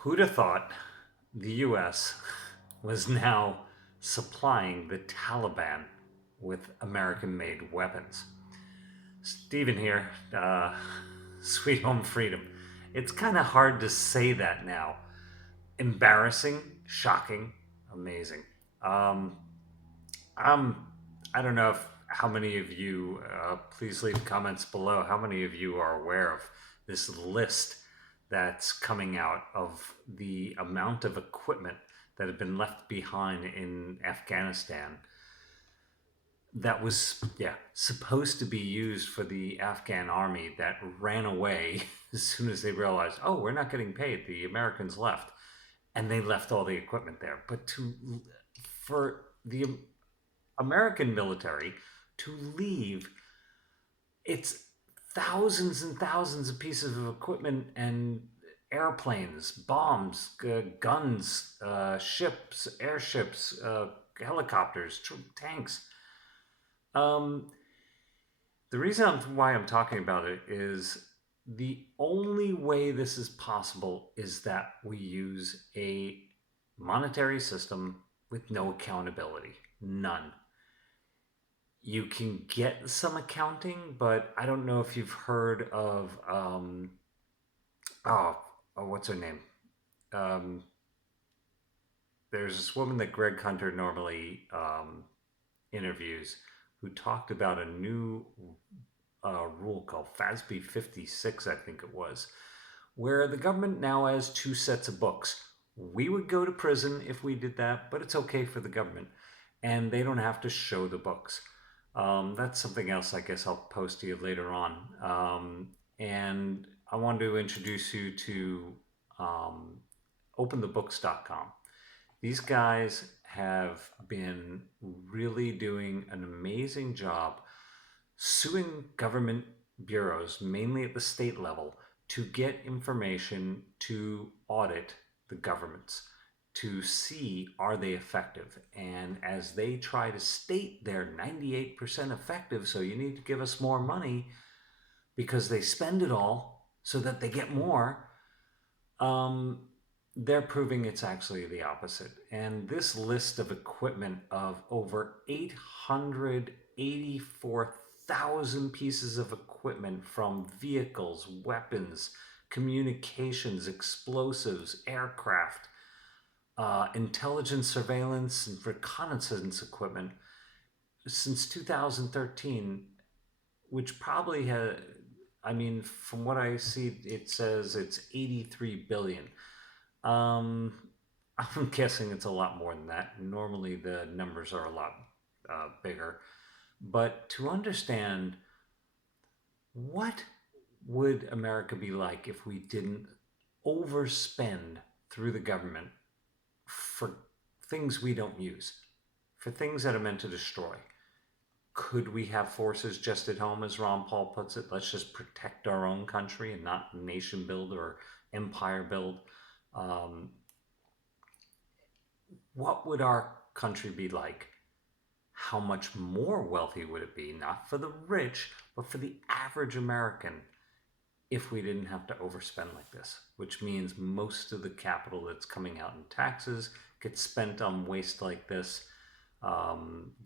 Who'd have thought the US was now supplying the Taliban with American made weapons? Stephen here, Sweet Home Freedom. It's kind of hard to say that now. Embarrassing, shocking, amazing. Um, I'm, I don't know if how many of you, please leave comments below, how many of you are aware of this list that's coming out of the amount of equipment that had been left behind in Afghanistan that was, yeah, supposed to be used for the Afghan army that ran away as soon as they realized, oh, we're not getting paid. The Americans left, and they left all the equipment there. But for the American military to leave its thousands and thousands of pieces of equipment and airplanes, bombs, guns, ships, airships, helicopters, tanks. Um, the reason why I'm talking about it is the only way this is possible is that we use a monetary system with no accountability. None. You can get some accounting, but I don't know if you've heard of oh, what's her name? Um, there's this woman that Greg Hunter normally interviews who talked about a new rule called FASB 56, I think it was, where the government now has two sets of books. We would go to prison if we did that, but it's okay for the government, and they don't have to show the books. That's something else I guess I'll post to you later on. And I wanted to introduce you to um, openthebooks.com. These guys have been really doing an amazing job suing government bureaus, mainly at the state level, to get information to audit the governments to see are they effective. And as they try to state they're 98% effective, so you need to give us more money because they spend it all so that they get more, um, they're proving it's actually the opposite. And this list of equipment of over 884,000 pieces of equipment from vehicles, weapons, communications, explosives, aircraft, intelligence, surveillance, and reconnaissance equipment since 2013, which probably had, I mean, from what I see, it says it's 83 billion. Um, I'm guessing it's a lot more than that. Normally, the numbers are a lot bigger. But to understand what would America be like if we didn't overspend through the government for things we don't use, for things that are meant to destroy? Could we have forces just at home, as Ron Paul puts it? Let's just protect our own country and not nation build or empire build. Um, what would our country be like? How much more wealthy would it be, not for the rich, but for the average American, if we didn't have to overspend like this? Which means most of the capital that's coming out in taxes gets spent on waste like this.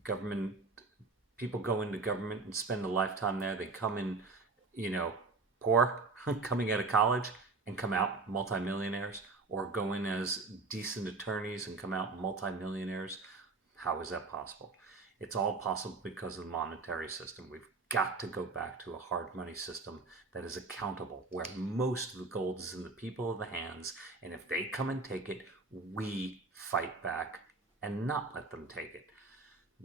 Government people go into government and spend a lifetime there. They come in, you know, poor, coming out of college, and come out multimillionaires, or go in as decent attorneys and come out multimillionaires. How is that possible? It's all possible because of the monetary system. We've got to go back to a hard money system that is accountable, where most of the gold is in the people of the hands. And if they come and take it, we fight back and not let them take it.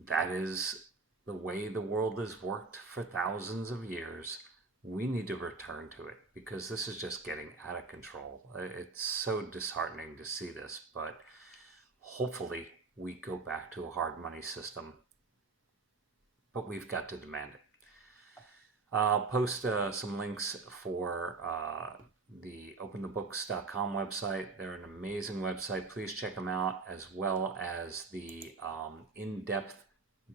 That is the way the world has worked for thousands of years. We need to return to it because this is just getting out of control. It's so disheartening to see this, but hopefully we go back to a hard money system, but we've got to demand it. I'll post some links for the openthebooks.com website. They're an amazing website. Please check them out, as well as the in-depth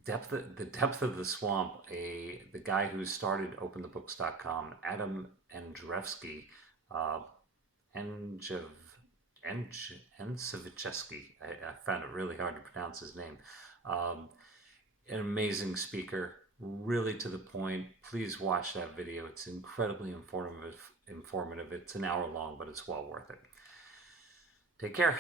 the depth of the swamp. The guy who started openthebooks.com, Andrzejewski, Andrzej, Andrzejewski. I found it really hard to pronounce his name. Um, an amazing speaker, really to the point. Please watch that video. It's incredibly informative. It's an hour long, but it's well worth it. Take care.